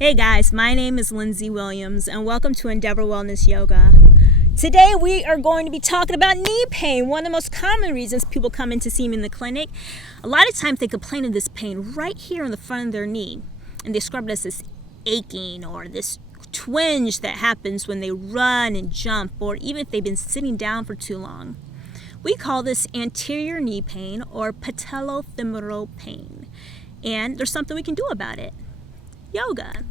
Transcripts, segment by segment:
Hey guys, my name is Lindsay Williams and welcome to Endeavor Wellness Yoga. Today we are going to be talking about knee pain, one of the most common reasons people come in to see me in the clinic. A lot of times they complain of this pain right here in the front of their knee and they describe it as this aching or this twinge that happens when they run and jump or even if they've been sitting down for too long. We call this anterior knee pain or patellofemoral pain, and there's something we can do about it. Yoga.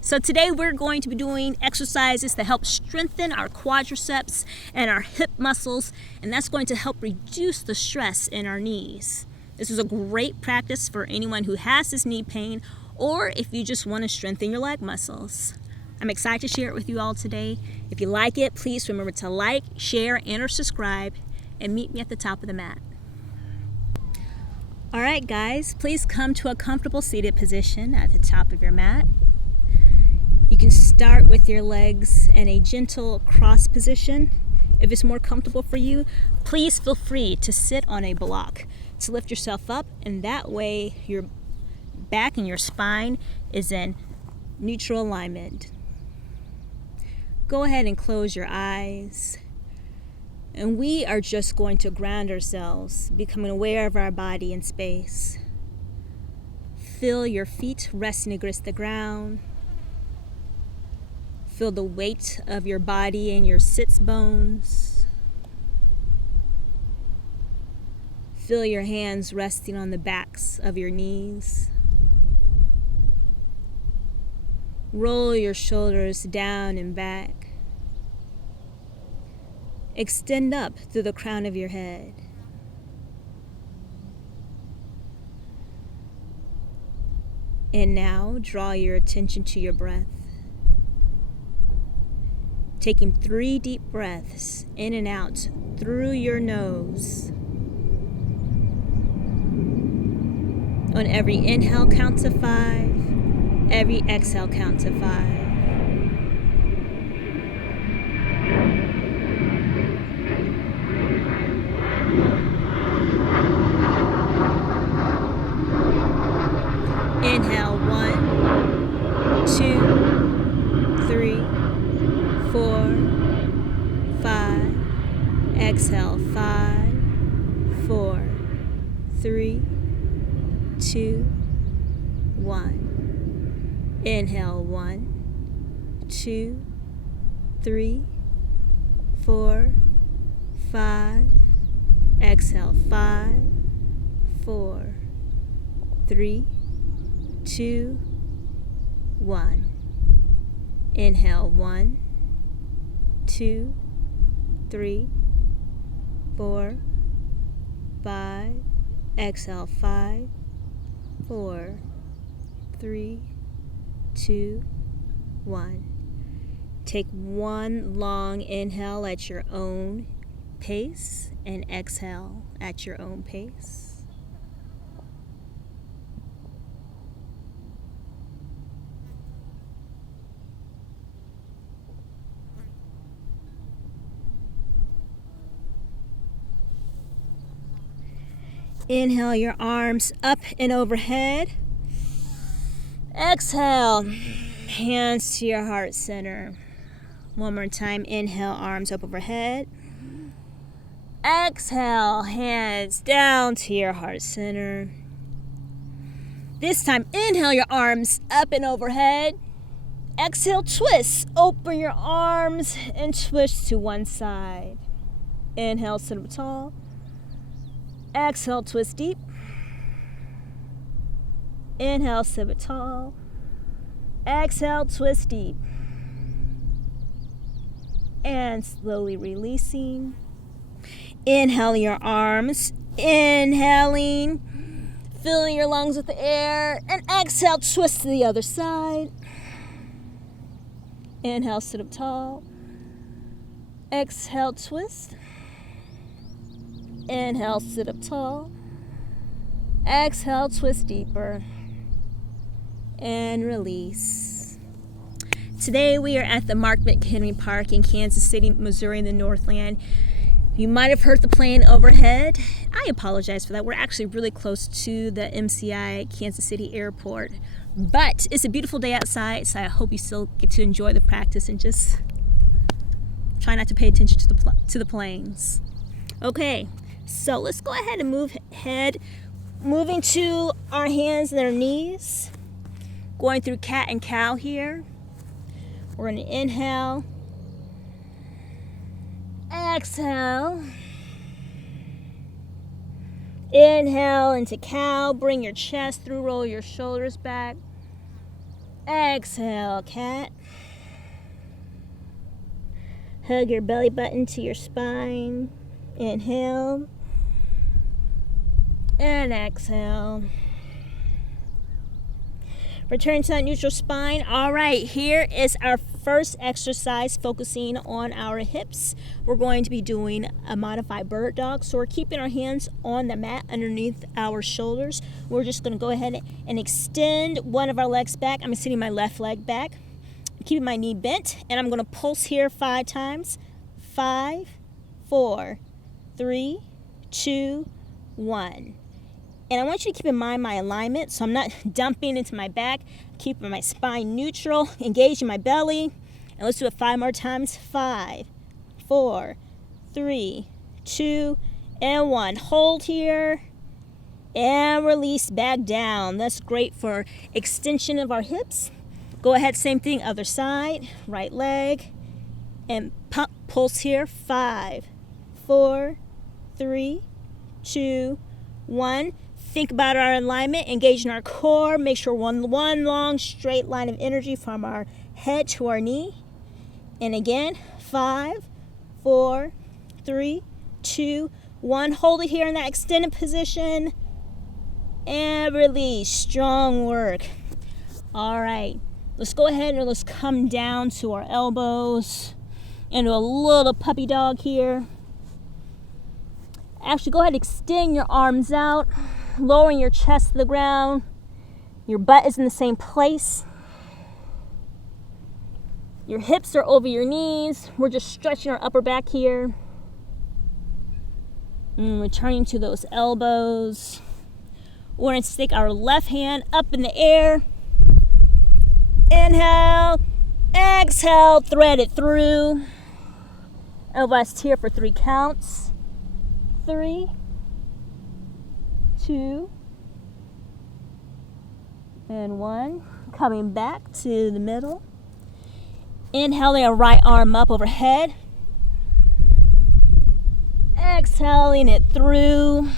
So today we're going to be doing exercises that help strengthen our quadriceps and our hip muscles, and that's going to help reduce the stress in our knees. This is a great practice for anyone who has this knee pain or if you just want to strengthen your leg muscles. I'm excited to share it with you all today. If you like it, please remember to like, share, and or subscribe, and meet me at the top of the mat. All right, guys, please come to a comfortable seated position at the top of your mat. You can start with your legs in a gentle cross position. If it's more comfortable for you, please feel free to sit on a block to lift yourself up, and that way your back and your spine is in neutral alignment. Go ahead and close your eyes. And we are just going to ground ourselves, becoming aware of our body and space. Feel your feet resting against the ground. Feel the weight of your body in your sits bones. Feel your hands resting on the backs of your knees. Roll your shoulders down and back. Extend up through the crown of your head. And now draw your attention to your breath. Taking 3 deep breaths in and out through your nose. On every inhale, count to 5. Every exhale, count to 5. Inhale, 1, 2, 3, 4, 5. Exhale, 5, 4, 3, 2, 1. Inhale, 1, 2, 3, 4, 5. Exhale, 5, 4, 3, 2, 1. Inhale, 1, 2, 3, 4, 5. Exhale, 5, 4, 3, 2, 1. Take one long inhale at your own pace and exhale at your own pace. Inhale your arms up and overhead. Exhale, hands to your heart center. One more time, inhale, arms up overhead. Exhale, hands down to your heart center. This time, inhale your arms up and overhead. Exhale, twist. Open your arms and twist to one side. Inhale, sit up tall. Exhale, twist deep. Inhale, sit up tall. Exhale, twist deep. And slowly releasing. Inhale your arms. Inhaling. Filling your lungs with the air. And exhale, twist to the other side. Inhale, sit up tall. Exhale, twist. Inhale, sit up tall. Exhale, twist deeper. And release. Today we are at the Mark McHenry Park in Kansas City, Missouri in the Northland. You might have heard the plane overhead. I apologize for that. We're actually really close to the MCI Kansas City Airport. But it's a beautiful day outside, so I hope you still get to enjoy the practice and just try not to pay attention to the planes. Okay, so let's go ahead and moving to our hands and our knees. Going through cat and cow here. We're going to inhale, exhale. Inhale into cow, bring your chest through, roll your shoulders back. Exhale, cat. Hug your belly button to your spine. Inhale. And exhale. Return to that neutral spine. All right, here is our first exercise focusing on our hips. We're going to be doing a modified bird dog. So we're keeping our hands on the mat underneath our shoulders. We're just going to go ahead and extend one of our legs back. I'm extending my left leg back, keeping my knee bent, and I'm going to pulse here 5 times. 5, 4, 3, 2, 1. And I want you to keep in mind my alignment, so I'm not dumping into my back, keeping my spine neutral, engaging my belly. And let's do it 5 more times. 5, 4, 3, 2, and 1. Hold here and release back down. That's great for extension of our hips. Go ahead, same thing, other side, right leg, and pulse here. 5, 4, 3, 2, 1. Think about our alignment, engaging our core. Make sure one long straight line of energy from our head to our knee. And again, 5, 4, 3, 2, 1. Hold it here in that extended position. And release. Strong work. All right. Let's go ahead and let's come down to our elbows. Into a little puppy dog here. Actually, go ahead and extend your arms out. Lowering your chest to the ground. Your butt is in the same place. Your hips are over your knees. We're just stretching our upper back here. And returning to those elbows. We're going to stick our left hand up in the air. Inhale. Exhale. Thread it through. Elbows here for 3 counts. 3, 2, and 1. Coming back to the middle. Inhaling our right arm up overhead. Exhaling it through.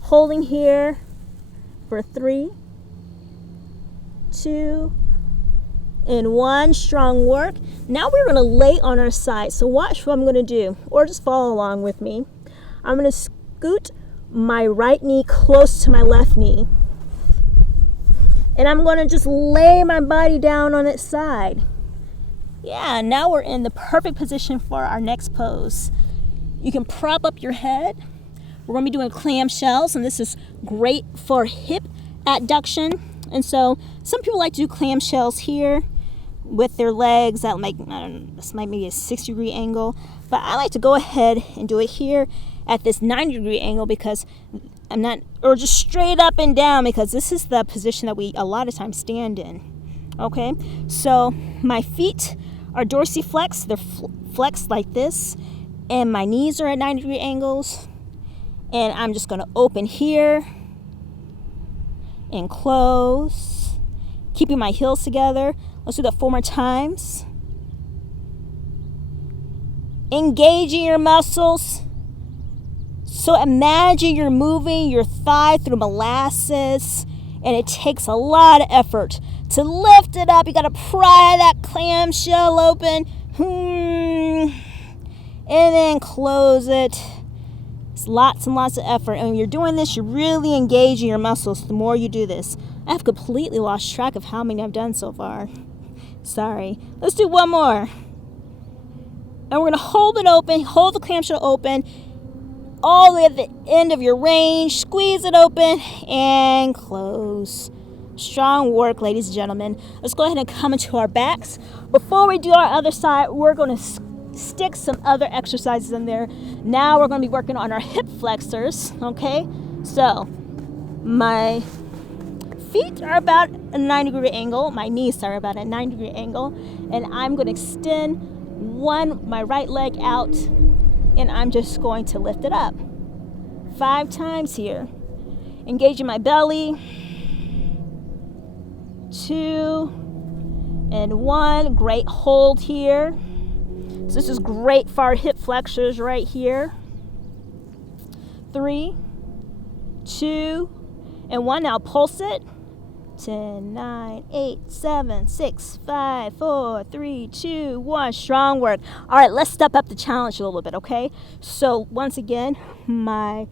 Holding here for 3, 2, and 1. Strong work. Now we're going to lay on our side. So watch what I'm going to do, or just follow along with me. I'm going to scoot my right knee close to my left knee. And I'm going to just lay my body down on its side. Yeah, now we're in the perfect position for our next pose. You can prop up your head. We're going to be doing clamshells, and this is great for hip adduction. And so some people like to do clamshells here with their legs at like, I don't know, this might be a 60-degree angle. But I like to go ahead and do it here at this 90-degree angle because I'm not, or just straight up and down because this is the position that we a lot of times stand in. Okay, so my feet are dorsiflexed. They're flexed like this, and my knees are at 90-degree angles. And I'm just going to open here and close, keeping my heels together. Let's do that 4 more times. Engaging your muscles. So imagine you're moving your thigh through molasses, and it takes a lot of effort to lift it up. You got to pry that clamshell open, and then close it. It's lots and lots of effort. And when you're doing this, you're really engaging your muscles the more you do this. I've completely lost track of how many I've done so far. Sorry. Let's do 1 more. And we're going to hold it open, hold the clamshell open, all the way at the end of your range. Squeeze it open and close. Strong work, ladies and gentlemen. Let's go ahead and come into our backs. Before we do our other side, we're going to stick some other exercises in there. Now we're going to be working on our hip flexors, okay? So my feet are about a 90-degree angle. My knees are about a 90-degree angle. And I'm going to extend my right leg out, and I'm just going to lift it up 5 times here. Engaging my belly. 2 and 1. Great hold here. So this is great for our hip flexors right here. 3, 2, and 1. Now pulse it. 10, 9, 8, 7, 6, 5, 4, 3, 2, 1. Strong work. All right, let's step up the challenge a little bit, okay? So once again, my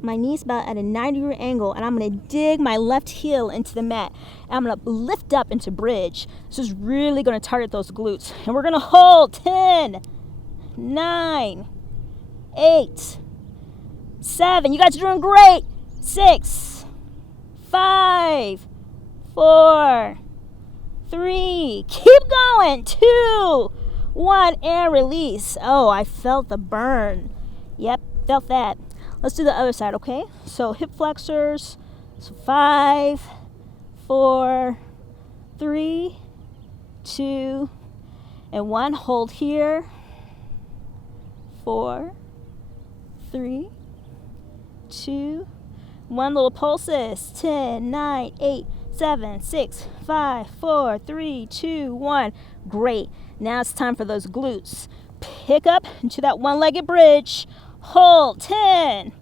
knee's about at a 90-degree angle, and I'm going to dig my left heel into the mat. And I'm going to lift up into bridge. This is really going to target those glutes. And we're going to hold 10, 9, 8, 7. You guys are doing great. 6, 5, 4, 3. Keep going. 2, 1, and release. Oh, I felt the burn. Yep, felt that. Let's do the other side, okay? So hip flexors. So 5, 4, 3, 2, and 1. Hold here. 4, 3, 2, 1. Little pulses. 10, 9, 8, 7, 6, 5, 4, 3, 2, 1. Great. Now it's time for those glutes. Pick up into that one-legged bridge. Hold. 10,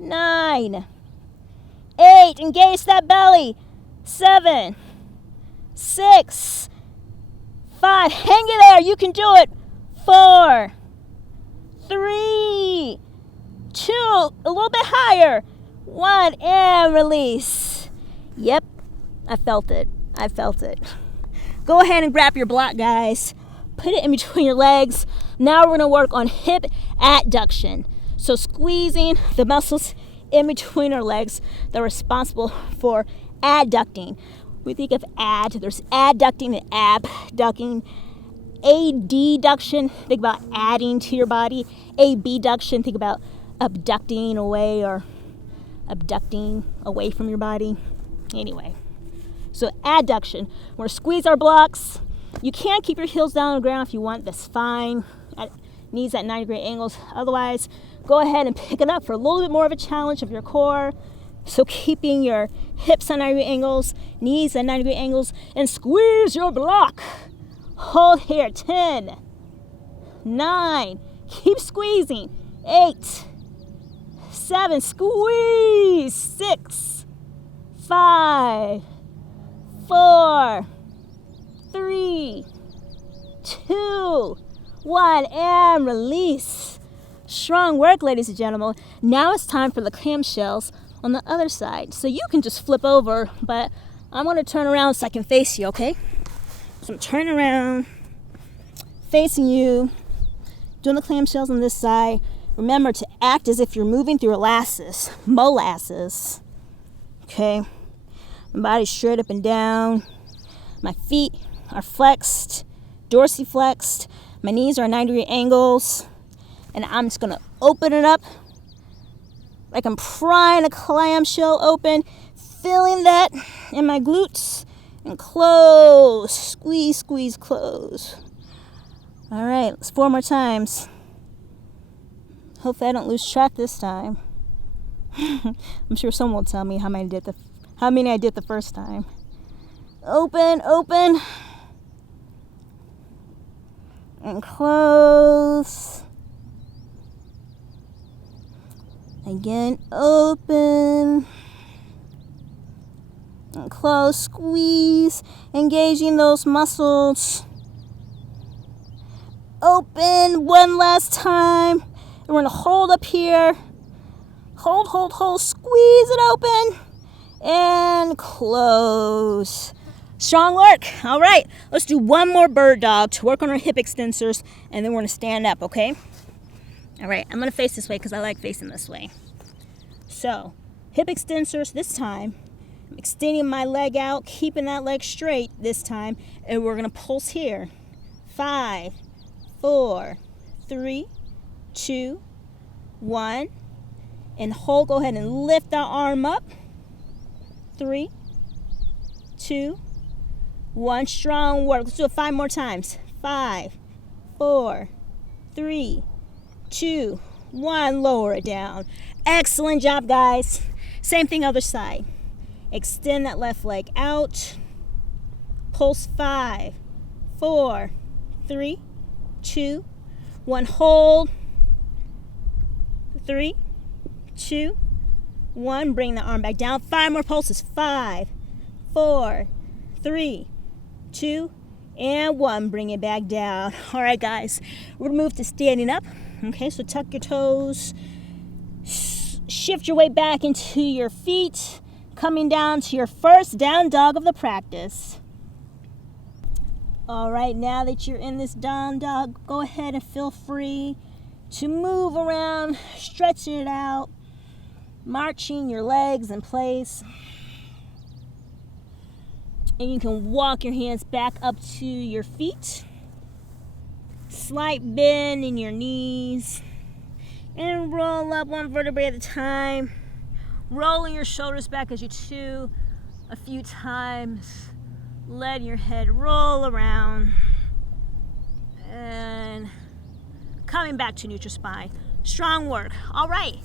9, 8. Engage that belly. 7, 6, 5. Hang it there. You can do it. 4, 3, 2. A little bit higher. 1, and release. Yep, I felt it. I felt it. Go ahead and grab your block, guys. Put it in between your legs. Now we're going to work on hip adduction. So squeezing the muscles in between our legs that are responsible for adducting. We think of there's adducting and abducting. Adduction, think about adding to your body. Abduction, think about abducting away or abducting away from your body. Anyway, so adduction, we're going to squeeze our blocks. You can keep your heels down on the ground if you want, that's fine. Knees at 90-degree angles. Otherwise, go ahead and pick it up for a little bit more of a challenge of your core. So keeping your hips at 90-degree angles, knees at 90-degree angles, and squeeze your block. Hold here. 10, 9, keep squeezing. 8, 7, squeeze. 6, 5, 4, 3, 2, 1, and release. Strong work, ladies and gentlemen. Now it's time for the clamshells on the other side. So you can just flip over, but I'm going to turn around so I can face you, okay? So I'm turning around, facing you, doing the clamshells on this side. Remember to act as if you're moving through molasses. Okay? My body's straight up and down. My feet are flexed, dorsiflexed. My knees are 90-degree angles. And I'm just going to open it up like I'm prying a clamshell open, feeling that in my glutes, and close. Squeeze, squeeze, close. All right, let's 4 more times. Hopefully I don't lose track this time. I'm sure someone will tell me how many I did the first time. Open, open, and close. Again, open and close, squeeze, engaging those muscles. Open one last time. And we're going to hold up here. Hold, hold, hold, squeeze it open and close. Strong work. All right, let's do one more bird dog to work on our hip extensors, and then we're going to stand up, okay? All right, I'm going to face this way because I like facing this way. So, hip extensors this time. I'm extending my leg out, keeping that leg straight this time, and we're going to pulse here. 5, 4, 3, 2, 1, and hold. Go ahead and lift that arm up. 3, 2, 1. Strong work. Let's do it 5 more times. 5, 4, 3, 2, 1. Lower it down. Excellent job, guys. Same thing other side. Extend that left leg out. Pulse 5, 4, 3, 2, 1. Hold. 3, 2, 1. Bring the arm back down. 5 more pulses. 5, 4, 3, 2, and 1. Bring it back down. All right, guys. We're going to move to standing up. Okay, so tuck your toes. Shift your weight back into your feet. Coming down to your first down dog of the practice. All right, now that you're in this down dog, go ahead and feel free to move around, stretching it out, marching your legs in place. And you can walk your hands back up to your feet. Slight bend in your knees. And roll up one vertebrae at a time. Rolling your shoulders back as you chew a few times. Letting your head roll around. And coming back to neutral spine. Strong work. All right.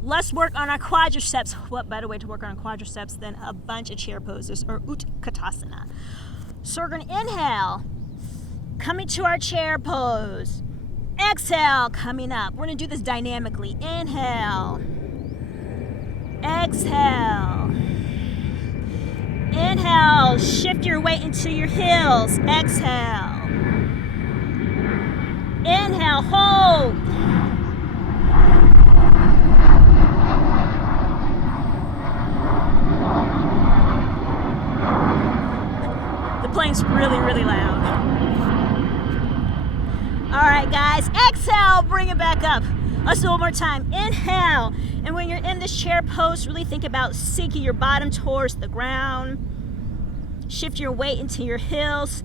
Let's work on our quadriceps. What better way to work on our quadriceps than a bunch of chair poses, or Utkatasana. So we're going to inhale, coming to our chair pose. Exhale, coming up. We're going to do this dynamically. Inhale. Exhale. Inhale, shift your weight into your heels. Exhale. Inhale, hold. The plane's really, really loud. All right, guys. Exhale, bring it back up. Let's do it one more time. Inhale. And when you're in this chair pose, really think about sinking your bottom towards the ground. Shift your weight into your heels.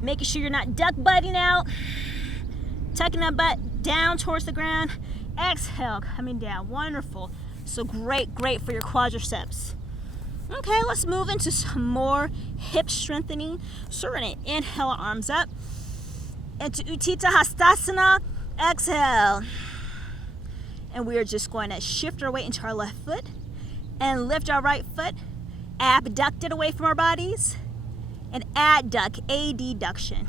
Making sure you're not duck butting out. Tucking that butt down towards the ground. Exhale, coming down. Wonderful. So great for your quadriceps. Okay, let's move into some more hip strengthening. So we're going to inhale, arms up. Into Utthita Hastasana. Exhale. And we are just going to shift our weight into our left foot and lift our right foot, abduct it away from our bodies, and adduct, adduction.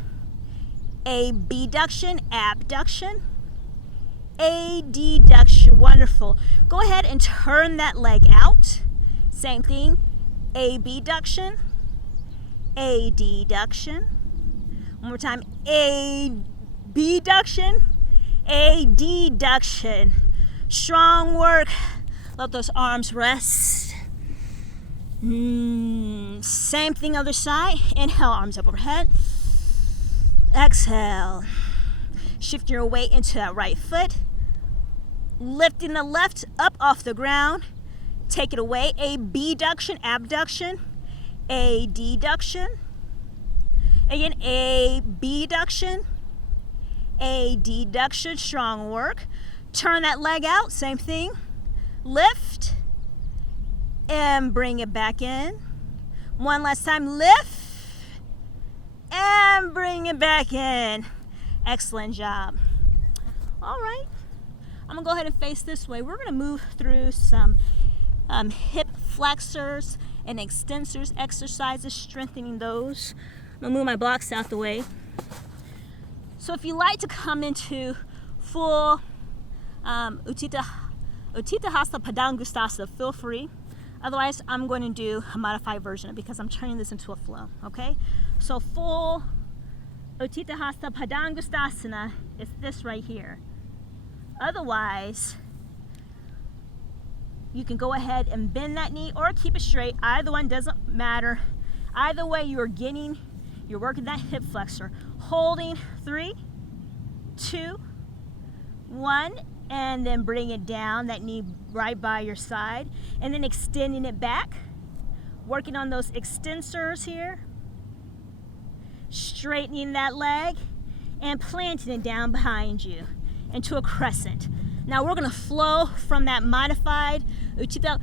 Abduction, abduction, adduction. Wonderful. Go ahead and turn that leg out. Same thing. Abduction, adduction. One more time. Abduction, adduction. Strong work. Let those arms rest. Same thing other side. Inhale, arms up overhead. Exhale. Shift your weight into that right foot. Lifting the left up off the ground. Take it away. Abduction, abduction. Adduction. Again, abduction. Adduction. Strong work. Turn that leg out. Same thing. Lift. And bring it back in. One last time. Lift. And bring it back in. Excellent job. All right. I'm going to go ahead and face this way. We're going to move through some hip flexors and extensors exercises, strengthening those. I'm going to move my blocks out the way. So if you like to come into full Utthita Hasta Padangusthasana, feel free. Otherwise, I'm going to do a modified version because I'm turning this into a flow, okay? So full Utthita Hasta Padangusthasana is this right here. Otherwise, you can go ahead and bend that knee or keep it straight. Either one doesn't matter. Either way, you're working that hip flexor. Holding 3, 2, 1, and then bring it down, that knee right by your side, and then extending it back, working on those extensors here, straightening that leg, and planting it down behind you into a crescent. Now we're going to flow from that modified Utthita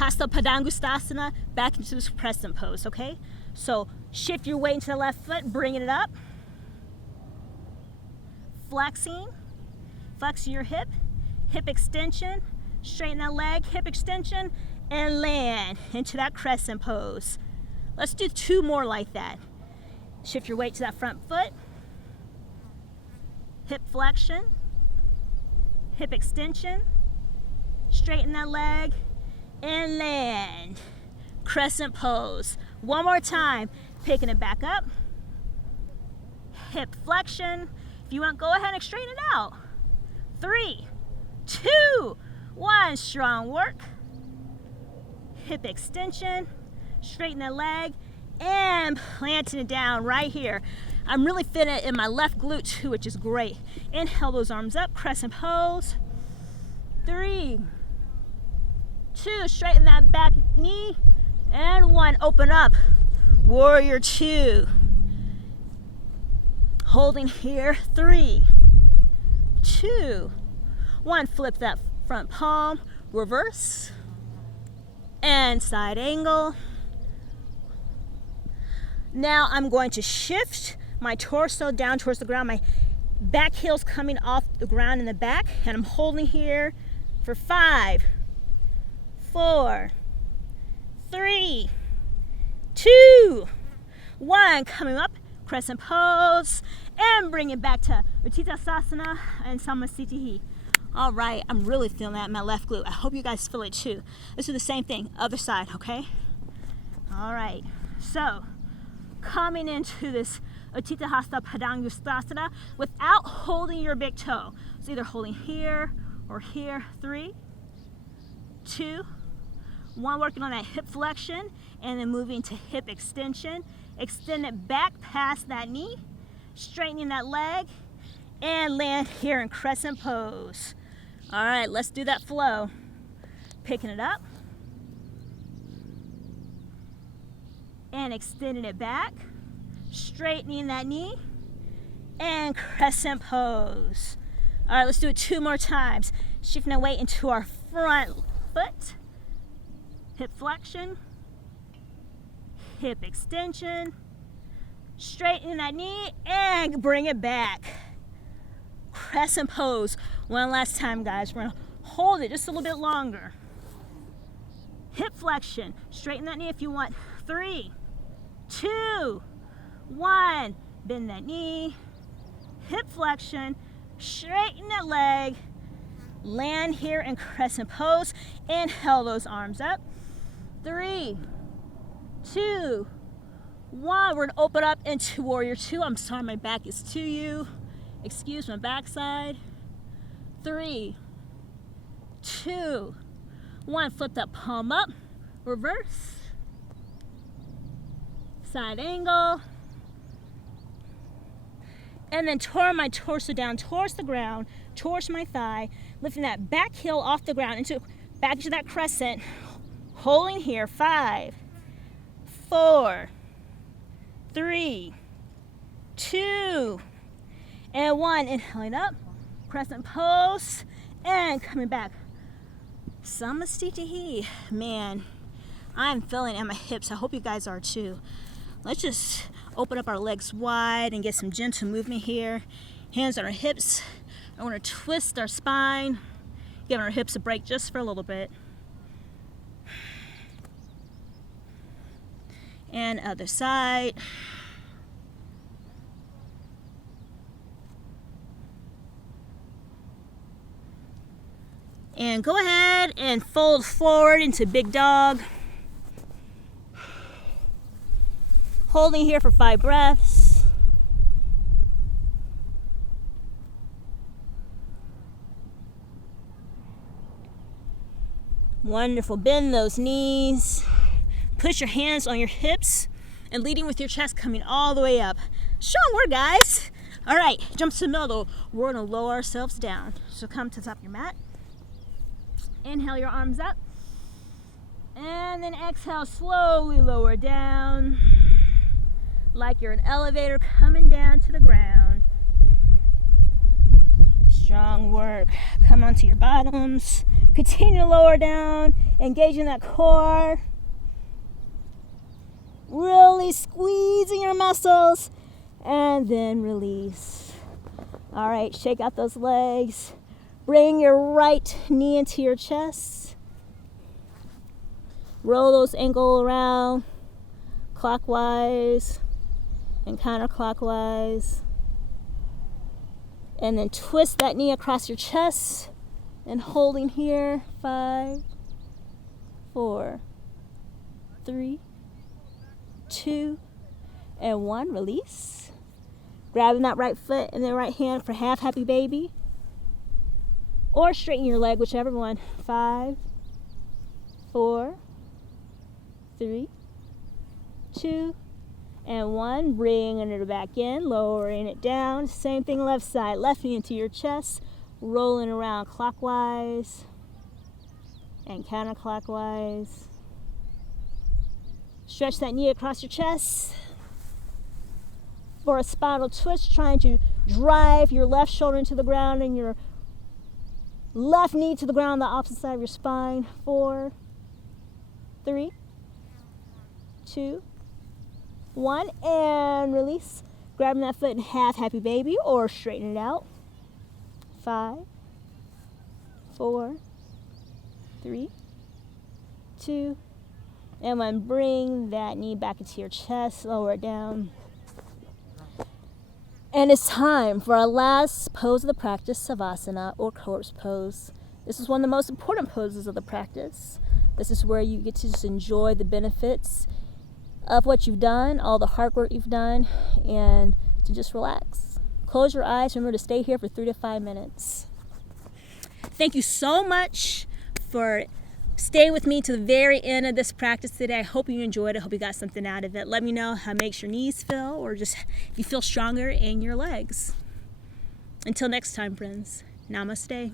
Hasta Padangusthasana, back into this crescent pose, okay? So shift your weight into the left foot, bringing it up. Flexing your hip extension, straighten that leg, hip extension, and land into that crescent pose. Let's do 2 more like that. Shift your weight to that front foot, hip flexion, hip extension, straighten that leg, and land. Crescent pose. 1 more time, picking it back up, hip flexion. If you want, go ahead and straighten it out. 3, 2, 1, strong work. Hip extension, straighten the leg, and planting it down right here. I'm really feeling it in my left glute too, which is great. Inhale those arms up, crescent pose. 3, 2, straighten that back knee, and 1, open up. Warrior 2. Holding here, 3, 2, 1, flip that front palm, reverse, and side angle. Now I'm going to shift my torso down towards the ground, my back heel's coming off the ground in the back, and I'm holding here for 5, 4, 3, 2, 1, coming up, crescent pose, and bring it back to Utthita and Samasthiti. All right, I'm really feeling that in my left glute. I hope you guys feel it too. Let's do the same thing, other side, okay? All right, so coming into this Utthita Hasta Padangusthasana without holding your big toe. So either holding here or here. 3, 2, 1, working on that hip flexion, and then moving to hip extension. Extend it back past that knee, straightening that leg, and land here in crescent pose. All right, let's do that flow. Picking it up and extending it back, straightening that knee, and crescent pose. All right, let's do it 2 more times. Shifting our weight into our front foot, hip flexion, hip extension, straighten that knee, and bring it back. Crescent pose. 1 last time, guys. We're gonna hold it just a little bit longer. Hip flexion, straighten that knee if you want. 3, 2, 1, bend that knee, hip flexion, straighten that leg, land here in crescent pose, inhale those arms up. 3, 2, 1, we're gonna open up into warrior 2. I'm sorry, my back is to you. Excuse my backside. 3, 2, 1, flip that palm up, reverse, side angle, and then turn my torso down towards the ground, towards my thigh, lifting that back heel off the ground into back into that crescent, holding here. 5, 4, 3, 2, and 1. Inhaling up, crescent pose, and coming back. Samasthiti. Man, I'm feeling it in my hips. I hope you guys are too. Let's just open up our legs wide and get some gentle movement here. Hands on our hips. I want to twist our spine, giving our hips a break just for a little bit. And other side. And go ahead and fold forward into big dog. Holding here for 5 breaths. Wonderful. Bend those knees. Push your hands on your hips and leading with your chest coming all the way up. Strong work, guys. All right, jump to the middle. We're gonna lower ourselves down. So come to the top of your mat. Inhale your arms up. And then exhale, slowly lower down. Like you're an elevator coming down to the ground. Strong work. Come onto your bottoms. Continue to lower down Engaging that core. Really squeezing your muscles. And then release. All right, shake out those legs. Bring your right knee into your chest. Roll those ankles around clockwise and counterclockwise. And then twist that knee across your chest and holding here. 5, 4, 3, 2, and 1. Release. Grabbing that right foot and the right hand for half happy baby. Or straighten your leg, whichever one. 5, 4, 3, 2, and 1. Bringing it back in, lowering it down. Same thing left side. Left knee into your chest, rolling around clockwise and counterclockwise. Stretch that knee across your chest for a spinal twist, trying to drive your left shoulder into the ground and your left knee to the ground on the opposite side of your spine. 4, 3, 2, 1, and release. Grabbing that foot in half happy baby or straighten it out. 5, 4, 3, 2, and 1. Bring that knee back into your chest, lower it down. And it's time for our last pose of the practice, Savasana or corpse pose. This is one of the most important poses of the practice. This is where you get to just enjoy the benefits of what you've done, all the hard work you've done, and to just relax. Close your eyes. Remember to stay here for 3 to 5 minutes. Thank you so much for staying with me to the very end of this practice today. I hope you enjoyed it. I hope you got something out of it. Let me know how it makes your knees feel, or just if you feel stronger in your legs. Until next time, friends. Namaste.